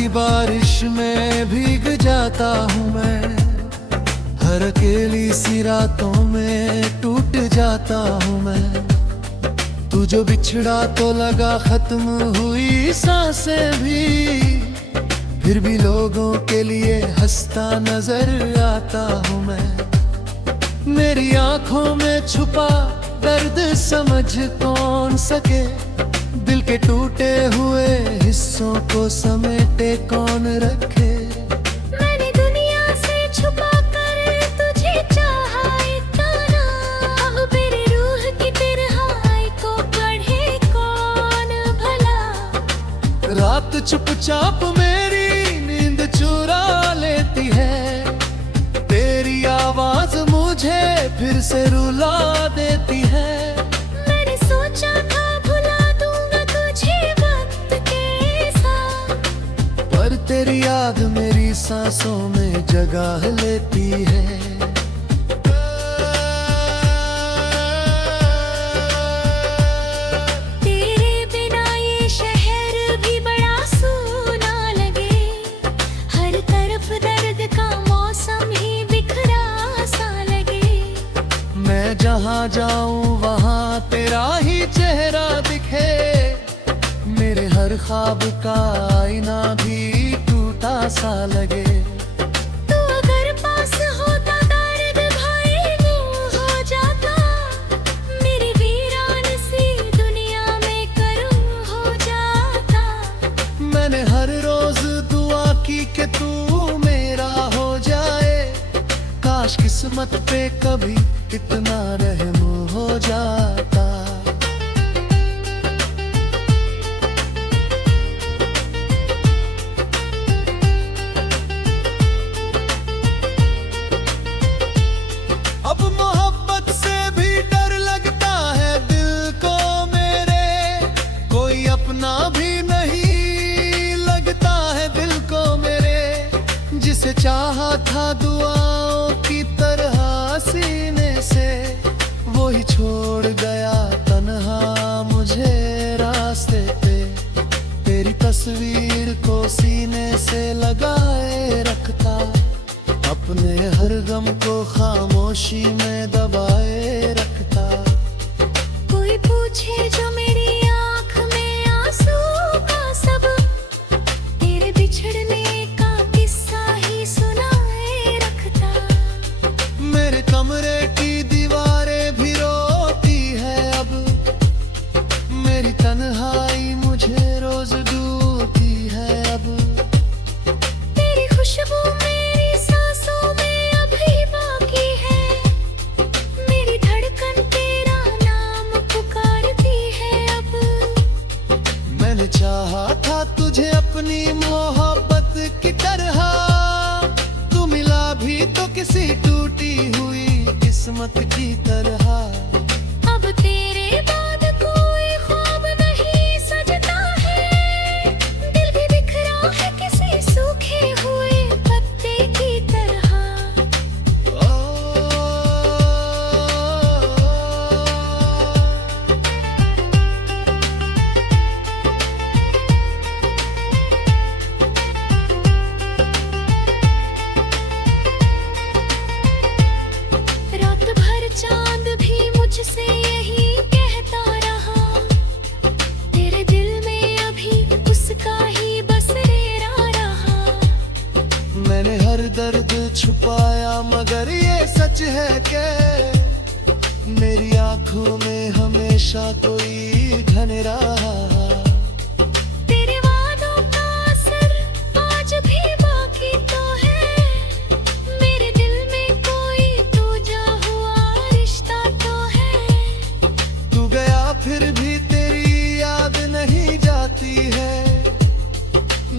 की बारिश में भीग जाता हूँ मैं, हर अकेली सी रातों में टूट जाता हूँ मैं। तू जो बिछड़ा तो लगा खत्म हुई सांसें भी, फिर भी लोगों के लिए हंसता नजर आता हूँ मैं। मेरी आंखों में छुपा दर्द समझ कौन सके, दिल के टूटे हुए हिस्सों को समेटे कौन रखे। मैंने दुनिया से छुपा कर तुझे चाहा इतना, अब मेरी रूह की तन्हाई को पढ़े कौन भला। रात चुपचाप मेरी नींद चुरा लेती है, तेरी आवाज मुझे फिर से रुला देती है। मैंने सोचा था भुला दूंगा तुझे वक्त के साथ, पर तेरी याद मेरी सांसों में जगह लेती है। तेरे बिना ये शहर भी बड़ा सूना लगे, हर तरफ दर्द का मौसम ही बिखरा सा लगे। मैं जहाँ जाऊँ वहाँ तेरा ही चेहरा दिखे, मेरे हर ख्वाब का आईना भी टूटा सा लगे। तू अगर पास होता दर्द भाई यूं हो जाता, मेरी वीरान सी दुनिया में करम हो जाता। मैंने हर रोज दुआ की कि तू मेरा हो जाए, काश किस्मत पे कभी इतना रहम हो जाता। अब मोहब्बत से भी डर लगता है दिल को मेरे, कोई अपना भी नहीं लगता है दिल को मेरे। जिसे चाहा था दुआओं की तरह सीने से, वो ही छोड़ गया तन्हा मुझे रास्ते पे। तेरी तस्वीर को सीने से लगाए रखता, अपने हर गम को खामोशी में दबाए रखता। कोई पूछे जो मेरी आँख में आंसू का सबब, तेरे बिछड़ने का किस्सा ही सुनाए रखता। मेरे कमरे की दीवारें भी रोती है अब, मेरी तन्हाई मुझे रोज डूबती है अब। तेरी खुशबू मेरी सांसों में अभी बाकी है, मेरी धड़कन तेरा नाम पुकारती है अब। मैंने चाहा था तुझे अपनी मोहब्बत की तरह, तू मिला भी तो किसी टूटी हुई किस्मत की तरह। अब तेरे बाद कोई ख्वाब नहीं सजता है, दिल भी बिखरा है किसी सूखे हुए पत्ते की तरह। रात भर चांद भी मुझसे यही कहता रहा, तेरे दिल में अभी उसका ही बसेरा रहा। मैंने हर दर्द छुपाया मगर ये सच है कि मेरी आंखों में हमेशा कोई घनेरा। तेरे वादों का असर आज भी बाकी तो है, मेरे दिल में कोई तू जा हुआ रिश्ता तो है। तू गया फिर भी तेरी याद नहीं जाती है,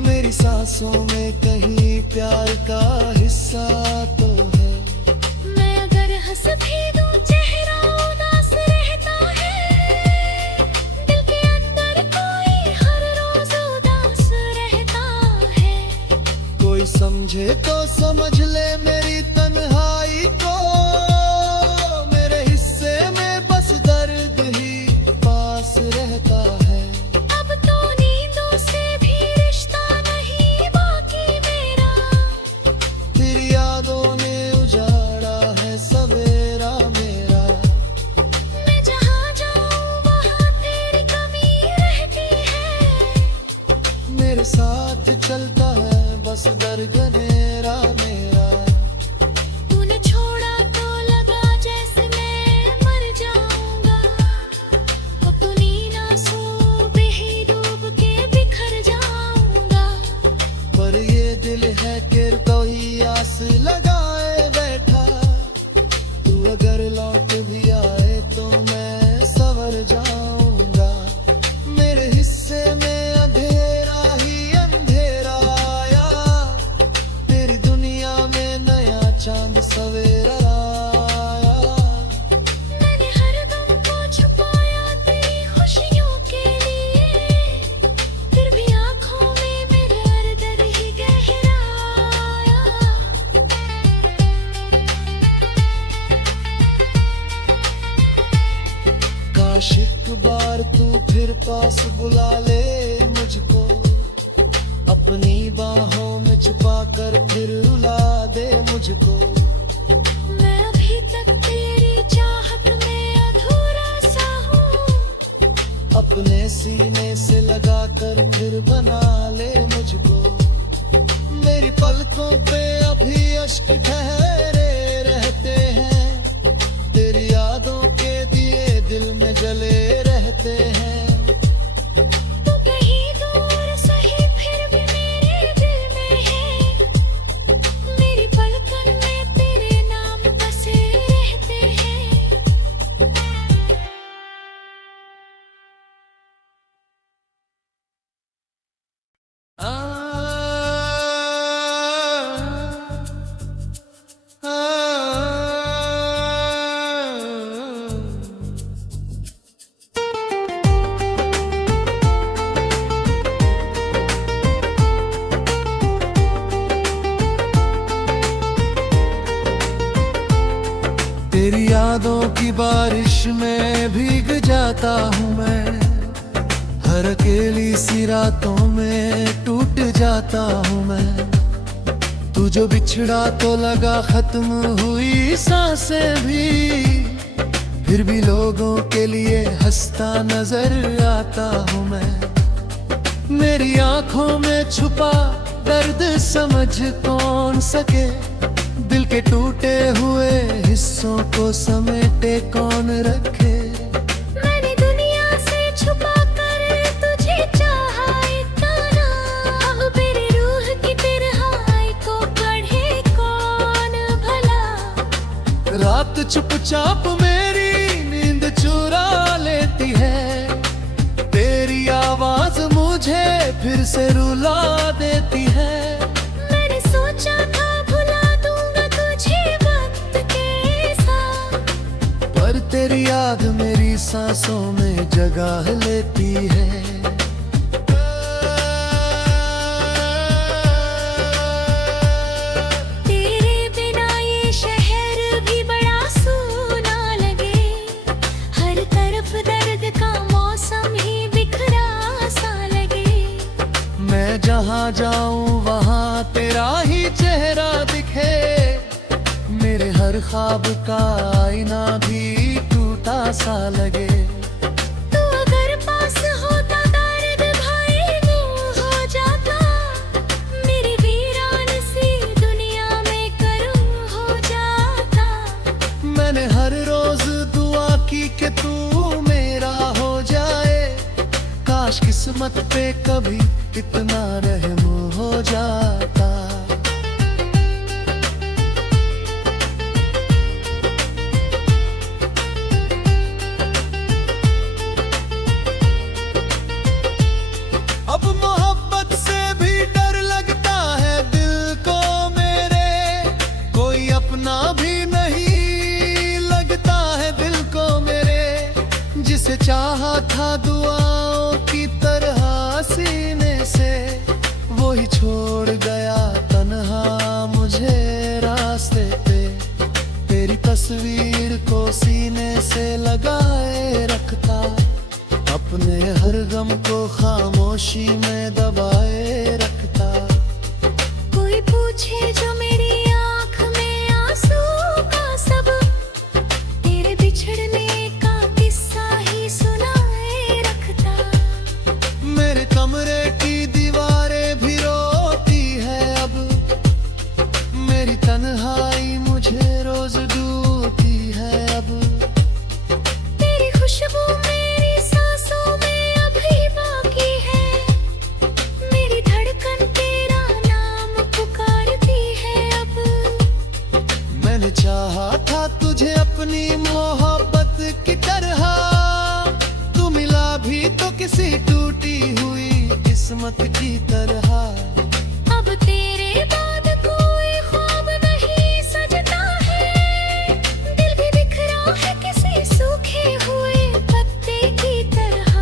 मेरी सांसों में कहीं प्यार का हिस्सा तो है। मैं अगर हंस भी दूं चेहरा उदास रहता है, काश एक बार तू फिर पास बुला ले मुझको, अपनी बाहों में छुपा कर फिर रुला दे मुझको। मैं अभी तक तेरी चाहत में अधूरा सा हूँ, अपने सीने से लगा कर फिर बना ले मुझको। मेरी पलकों पे अभी अश्क ठहरे रहते हैं, तेरी यादों के दिए दिल में जले रहते हैं। तू कहीं दूर सही फिर भी मेरे दिल में है, मेरी पलकन में तेरे नाम बसे रहते हैं। तेरी यादों की बारिश में भीग जाता हूँ मैं, हर अकेली सी रातों में टूट जाता हूँ मैं। तू जो बिछड़ा तो लगा खत्म हुई सांसें भी, फिर भी लोगों के लिए हंसता नजर आता हूँ मैं। मेरी आंखों में छुपा दर्द समझ कौन सके, दिल के टूटे हुए हिस्सों को समेटे कौन रखे। मैंने दुनिया से छुपा कर तुझे चाहा इतना, अब मेरी रूह की तन्हाई को पढ़े कौन भला। रात चुपचाप मेरी नींद चुरा लेती है, तेरी आवाज मुझे फिर से रुला देती है। मैंने सोचा था भुला दूंगा तुझे वक्त के साथ, पर तेरी याद मेरी सांसों में जगह लेती है। तेरे बिना ये शहर भी बड़ा सूना लगे, हर तरफ दर्द का मौसम ही बिखरा सा लगे। मैं जहाँ जाऊँ वहाँ तेरा ही चेहरा दिखे, मेरे हर ख्वाब का आईना भी टूटा सा लगे। तू अगर पास होता दर्द भाई यूं हो जाता, मेरी वीरान सी दुनिया में करूं हो जाता। मैंने हर रोज दुआ की कि तू मेरा हो जाए, काश किस्मत पे कभी इतना रहम हो जाता। अब मोहब्बत से भी डर लगता है दिल को मेरे, कोई अपना भी नहीं लगता है दिल को मेरे। जिसे चाहा था दुआओं की तरह सीने से, वो ही छोड़ गया तन्हा मुझे रास्ते पे। तेरी तस्वीर को सीने से लगाए रखता, अपने हर गम को खामोशी में दबाए रखता। कोई पूछे जो मेरी आंख में आंसू का सबब, तेरे बिछड़ने का किस्सा ही सुनाए रखता। मेरे कमरे की दीवारें भी रोती है अब, मेरी तन्हाई मुझे रोज ढूंढती है अब। तेरी खुशबू मेरी सांसों में अभी बाकी है, मेरी धड़कन तेरा नाम पुकारती है अब। मैंने चाहा था तुझे अपनी मोहब्बत की तरह, तू मिला भी तो किसी टूटी हुई किस्मत की तरह। अब तेरे बाद कोई ख्वाब नहीं सजता है, दिल भी बिखरा है किसी सूखे हुए पत्ते की तरह।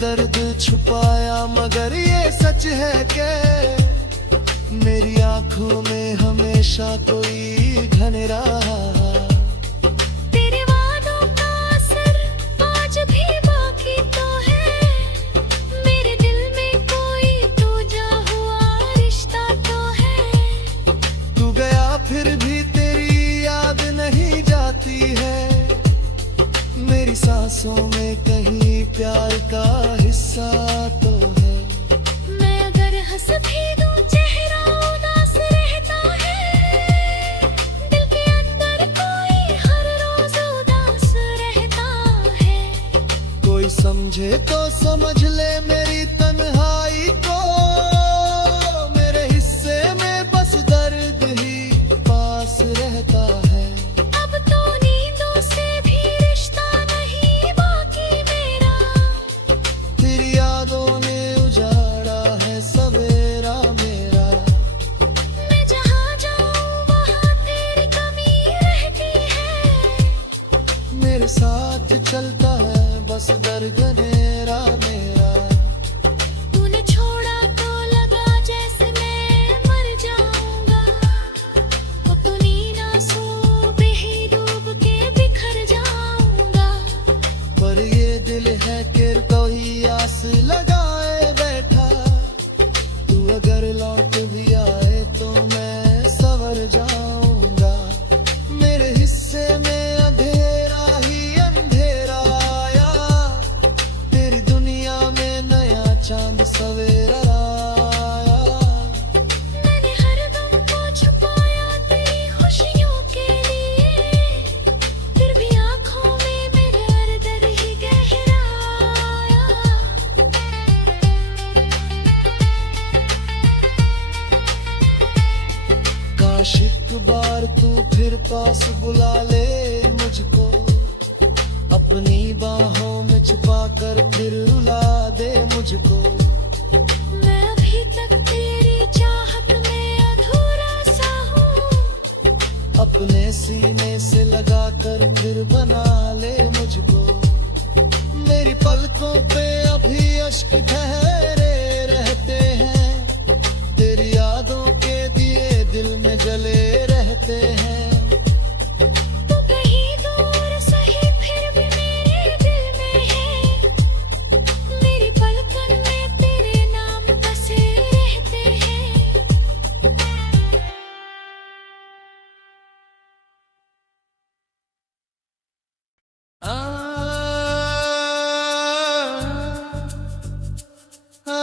दर्द छुपाया, मगर ये सच है कि मेरी आंखों में हमेशा कोई घनेरा। तेरे वादों का असर आज भी बाकी तो है, मेरे दिल में कोई टूटा हुआ रिश्ता तो है। तू गया फिर भी तेरी याद नहीं जाती है, मेरी सांसों में कहीं प्यार का हिस्सा तो है। मैं अगर हंस भी दूं चेहरा उदास रहता है, दिल के अंदर कोई हर रोज उदास रहता है। कोई समझे तो समझ ले मेरी तन्हाई को, मेरे हिस्से में बस दर्द ही पास रहता है। अब तो नींदों से भी रिश्ता नहीं बाकी मेरा, तेरी यादों ने उजाड़ा है सवेरा मेरा। मैं जहाँ जाऊँ वहाँ तेरी कमी रहती है। मेरे साथ चलता है बस दरगनेरा मेरा। तूने छोड़ा तो लगा जैसे मैं मर जाऊंगा, अपनी आंसुओं पे ही डूब के बिखर जाऊंगा। पर ये दिल है कि कोई आस लगाए बैठा, तू अगर लौट भी आए तो मैं संवर जाऊंगा। मेरे हिस्से में अंधेरा ही अंधेरा आया, तेरी दुनिया में नया चांद सवेरा आया। मैंने हर गम को छुपाया तेरी खुशियों के लिए, फिर भी आंखों में मेरे दर्द ही गहराया। काश एक बार तू फिर पास बुला ले मुझको, अपनी बाहों में छुपा कर फिर रुला दे मुझको। मैं अभी तक तेरी चाहत में अधूरा सा हूँ, अपने सीने से लगा कर फिर बना ले मुझको। मेरी पलकों पे अभी अश्क ठहरे रहते हैं, तेरी यादों के दिए दिल में जले रहते हैं। तू कहीं दूर सही फिर भी मेरे दिल में है, मेरी पलकन में तेरे नाम बसे रहते हैं। आ, आ,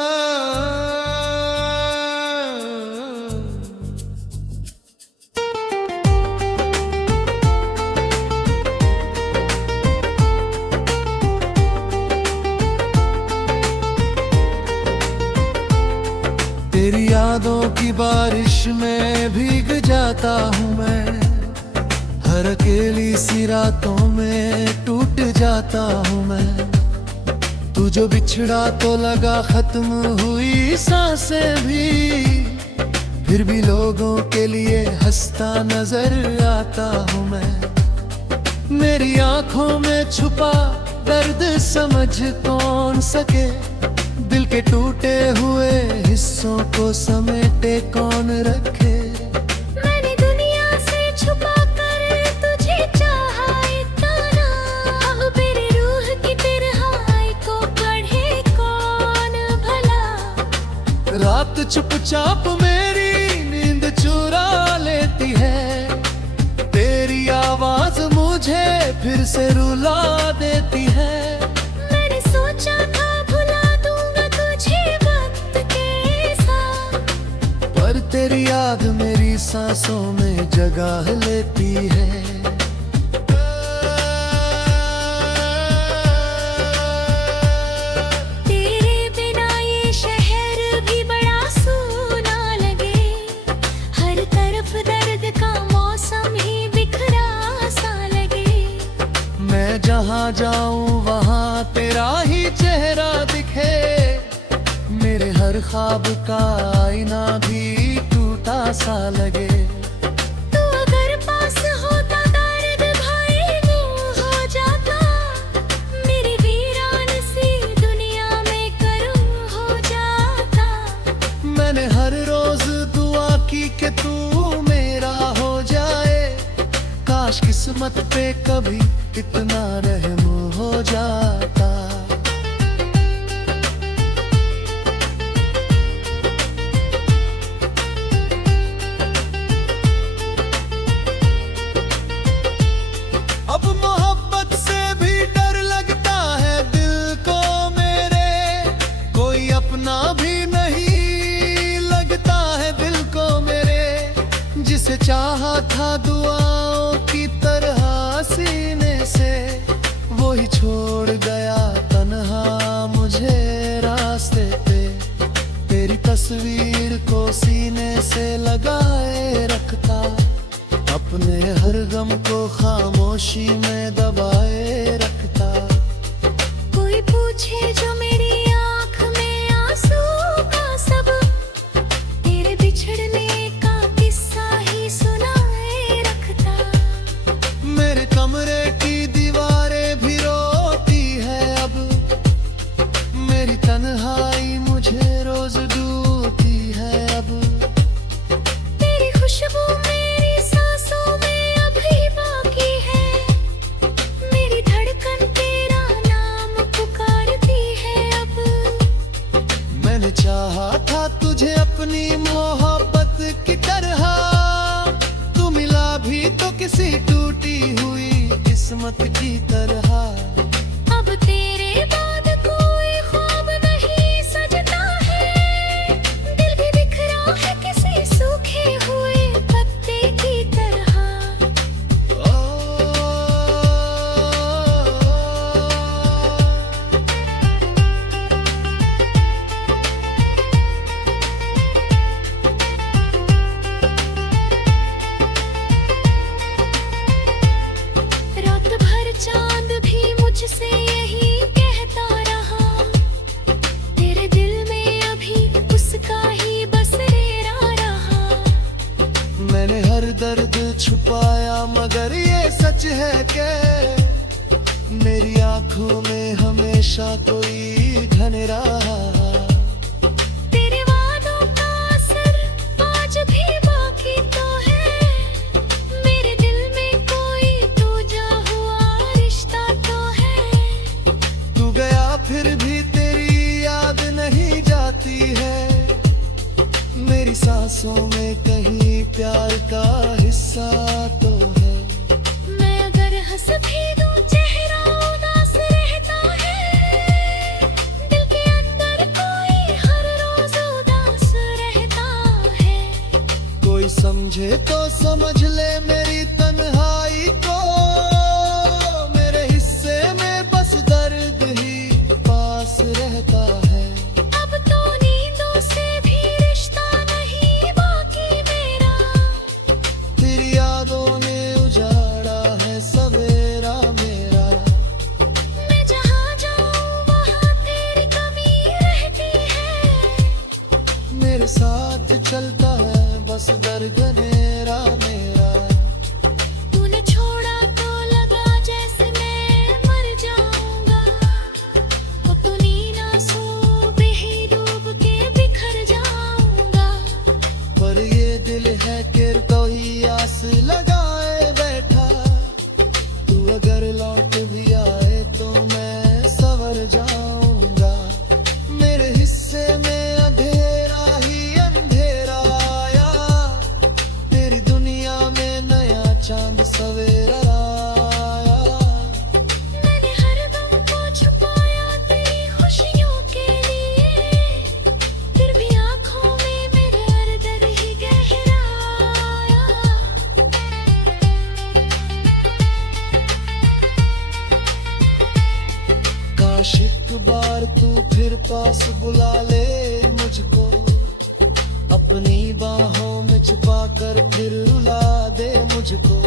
तेरी यादों की बारिश में भीग जाता हूँ मैं, हर अकेली सी रातों में टूट जाता हूँ मैं। तू जो बिछड़ा तो लगा खत्म हुई सांसें भी, फिर भी लोगों के लिए हंसता नजर आता हूँ मैं। मेरी आंखों में छुपा दर्द समझ कौन सके, दिल के टूटे हुए हिस्सों को समेटे कौन रखे। मैंने दुनिया से छुपा कर तुझे चाहा इतना, अब मेरी रूह की तन्हाई को पढ़े कौन भला। रात चुपचाप मेरी नींद चुरा लेती है, तेरी आवाज मुझे फिर से रुला देती है। मैंने सोचा था भुला दूंगा तुझे वक्त के साथ, पर तेरी याद मेरी सांसों में जगह लेती है। तेरे बिना ये शहर भी बड़ा सूना लगे, हर तरफ दर्द का मौसम ही बिखरा सा लगे। मैं जहाँ जाऊँ वहाँ तेरा ही चेहरा दिखे, मेरे हर ख्वाब का आईना भी टूटा सा लगे। तू अगर पास होता दर्द भाई यूं हो जाता, मेरी वीरान सी दुनिया कभी इतना रहम हो जाता। अब मोहब्बत से भी डर लगता है दिल को मेरे, कोई अपना भी नहीं लगता है दिल को मेरे। जिसे चाहा था दुआओं की तरह सीने से, वो ही छोड़ गया तन्हा मुझे रास्ते पे। तेरी तस्वीर को सीने से लगाए रखता, अपने हर गम को खामोशी में दबाए रखता। कोई पूछे जो मेरी आँख में आंसू का सबब, तेरे बिछड़ने का किस्सा ही सुनाए रखता। मेरे कमरे की दीवारें भी रोती है अब, मेरी तन्हाई मुझे रोज दूती है अब। तेरी खुशबू मेरी सांसों में अभी बाकी है, मेरी धड़कन तेरा नाम पुकारती है अब। मैंने चाहा था तुझे अपनी मोहब्बत की तरह, तू मिला भी तो किसी टूटी हुई किस्मत की तरह। अब तेरे बाद कोई ख्वाब नहीं सजता है, दिल भी बिखरा है किसी सूखे हुए पत्ते की तरह। रात भर चांद भी मुझसे यही कहता रहा, तेरे दिल में अभी उसका ही बसेरा रहा। मैंने हर दर्द छुपाया मगर ये सच है कि मेरी आंखों में हमेशा कोई घनेरा। तेरे वादों का असर आज भी बाकी तो है, मेरे दिल में कोई टूटा हुआ रिश्ता तो है। तू गया फिर भी तेरी याद नहीं जाती है, मेरी सांसों में कहीं प्यार का हिस्सा तो है। मैं अगर हंस भी दूं चेहरा उदास रहता है, दिल के अंदर कोई हर रोज उदास रहता है। कोई समझे तो समझ ले मेरी तन्हाई को, मेरे हिस्से में बस दर्द ही पास रहता है। अब तो नींदों से भी रिश्ता नहीं बाकी मेरा, तेरी यादों ने उजाड़ा है सवेरा मेरा। मैं जहाँ जाऊँ वहाँ तेरी कमी रहती है। मेरे साथ चलता है बस दरगनेरा मेरा। तूने छोड़ा तो लगा जैसे मैं मर जाऊंगा, अब तो नींद आंसू में ही डूब के बिखर जाऊंगा। पर ये दिल है कि कोई आस लगाए बैठा, तू अगर लौट भी आए तो मैं संवर जाऊंगा। मेरे हिस्से में अंधेरा ही अंधेरा आया, तेरी दुनिया में नया चांद सवेरा आया। मैंने हर गम को छुपाया तेरी खुशियों के लिए, फिर भी आंखों में मेरे दर्द ही गहराया। काश एक बार तू फिर पास बुला ले मुझको, अपनी बाहों में छुपा कर फिर रुला दे मुझको।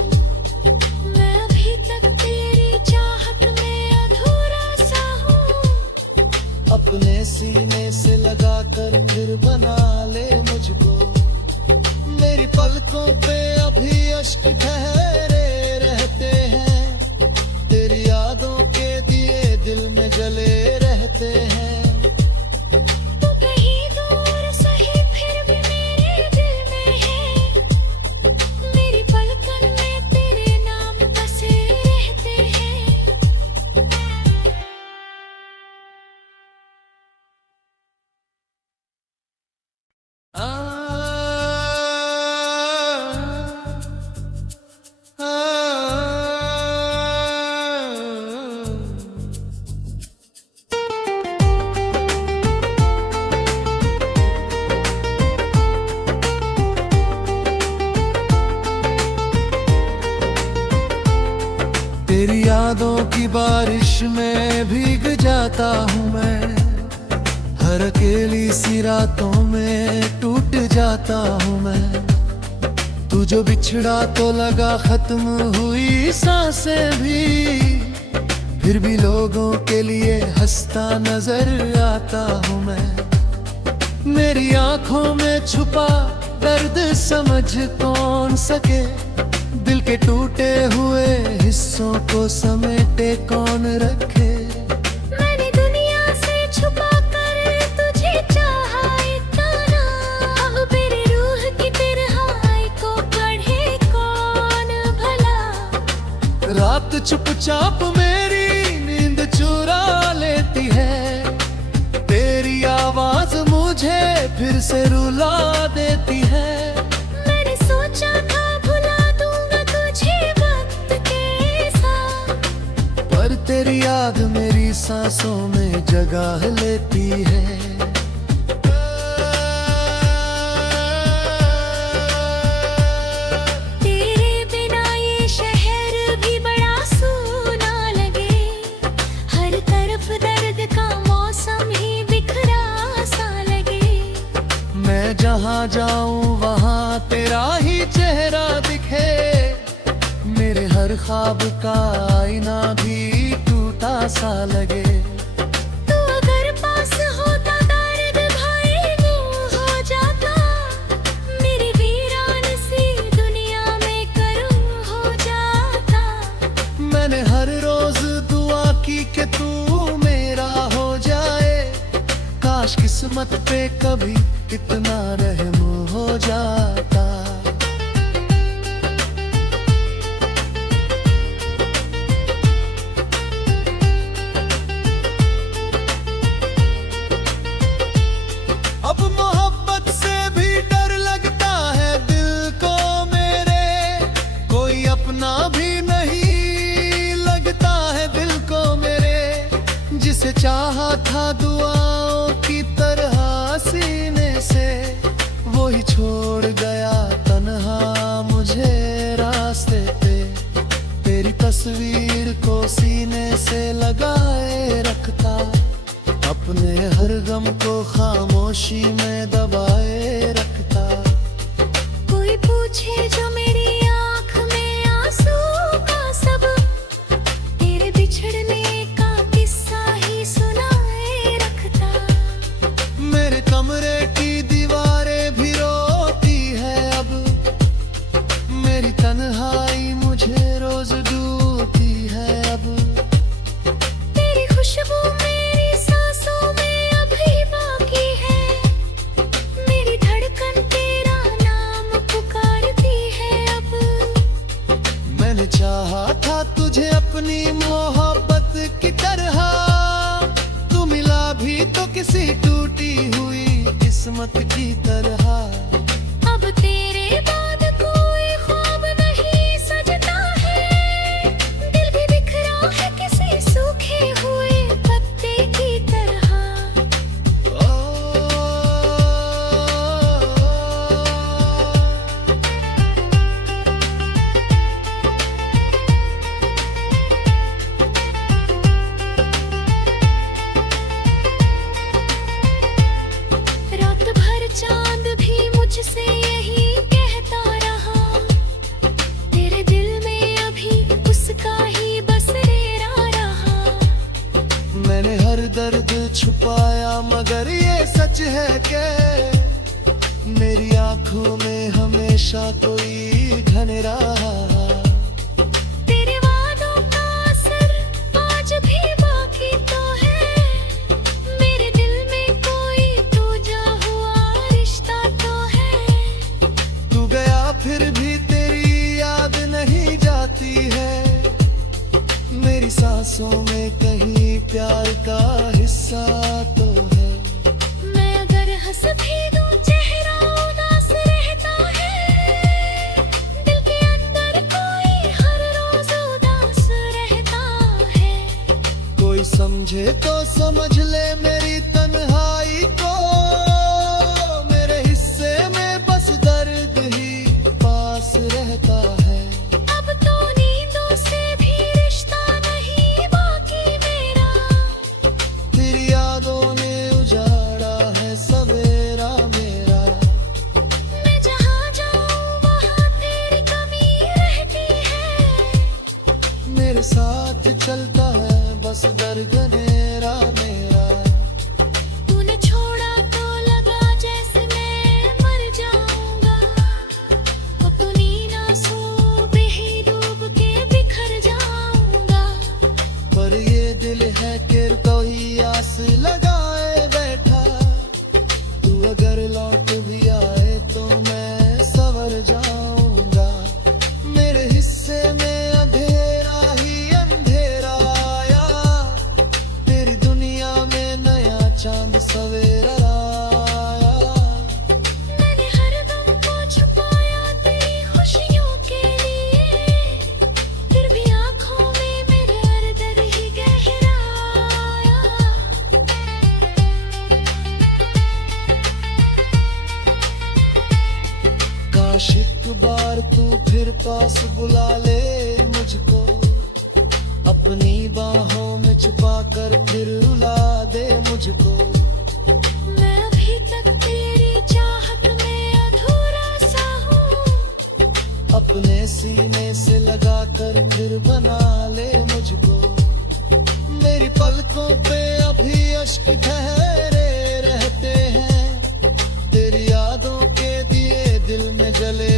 मैं अभी तक तेरी चाहत में अधूरा सा हूँ, अपने सीने से लगा कर फिर बना ले मुझको। मेरी पलकों पे अभी अश्क ठहरे रहते हैं, तेरी यादों के दिए दिल में जले रहते हैं। तू कहीं दूर सही फिर भी मेरे दिल में है, मेरी पलकन में तेरे नाम बसे रहते यादों की बारिश में भीग जाता हूँ मैं, हर अकेली सी रातों में टूट जाता हूँ मैं। तू जो बिछड़ा तो लगा खत्म हुई सांसें भी, फिर भी लोगों के लिए हंसता नजर आता हूँ मैं। मेरी आंखों में छुपा दर्द समझ कौन सके, दिल के टूटे हुए हिस्सों को समेटे कौन रखे। मैंने दुनिया से छुपा कर तुझे चाहा इतना, अब मेरी रूह की तन्हाई को पढ़े कौन भला। रात चुपचाप मेरी नींद चुरा लेती है, तेरी आवाज मुझे फिर से रुला देती है। मैंने सोचा था तेरी याद मेरी सांसों में जगह लेती है। तेरे बिना ये शहर भी बड़ा सूना लगे, हर तरफ दर्द का मौसम ही बिखरा सा लगे। मैं जहाँ जाऊँ वहाँ तेरा ही चेहरा दिखे, मेरे हर ख्वाब का आईना भी टूटा सा लगे। तू अगर पास होता दर्द भाई यूं हो जाता, मेरी वीरान सी दुनिया में करूं हो जाता। मैंने हर रोज दुआ की कि तू मेरा हो जाए, काश किस्मत पे कभी इतना रहम हो जाता। अब मोहब्बत से भी डर लगता है दिल को मेरे, कोई अपना भी नहीं लगता है दिल को मेरे। जिसे चाहा था दुआओं की तरह सीने से, वो ही छोड़ गया तन्हा मुझे रास्ते पे। तेरी तस्वीर को सीने से लगाए रखता, अपने हर गम को खामोशी में दबाए रखता। कोई पूछे जो मेरी आँख में आंसू का सबब, तेरे बिछड़ने का किस्सा ही सुनाए रखता। मेरे कमरे की दीवारें भी रोती है अब, मेरी तन्हाई मुझे रोज डूबती है अब। तेरी खुशबू मेरी सांसों में अभी बाकी है, मेरी धड़कन तेरा नाम पुकारती है अब। मैंने चाहा था तुझे अपनी मोहब्बत की तरह, तू मिला भी तो किसी टूटी हुई किस्मत की तरह। अब तेरे बाद कोई ख्वाब नहीं सजता है, दिल भी बिखरा है किसी सूखे हुए पत्ते की तरह। रात भर चांद भी मुझसे यही कहता रहा, तेरे दिल में अभी उसका ही बसेरा रहा। मैंने हर दर्द छुपाया मगर ये सच है कि मेरी आंखों में हमेशा कोई घनेरा। तेरे वादों का असर आज भी बाकी तो है, मेरे दिल में कोई टूटा हुआ रिश्ता तो है। तू गया फिर भी तेरी याद नहीं जाती है, मेरी सांसों में कहीं प्यार का हिस्सा तो है। मैं अगर हंस भी दूं चेहरा उदास रहता है, दिल के अंदर कोई हर रोज उदास रहता है। कोई समझे तो समझ ले मेरी तन्हाई को, मेरे हिस्से में बस दर्द ही पास रहता है। अब तो नींदों से भी रिश्ता नहीं सवेरा आया। मैंने हर गम को छुपाया तेरी खुशियों के लिए, फिर भी आँखों में मेरे हर दर्द ही गहराया। काश एक बार तू फिर पास बुला ले मुझको, अपनी बाहों में छुपा कर फिर रुला दे मुझको। मैं अभी तक तेरी चाहत में अधूरा सा हूँ, अपने सीने से लगा कर फिर बना ले मुझको। मेरी पलकों पे अभी अश्क ठहरे रहते हैं, तेरी यादों के दिए दिल में जले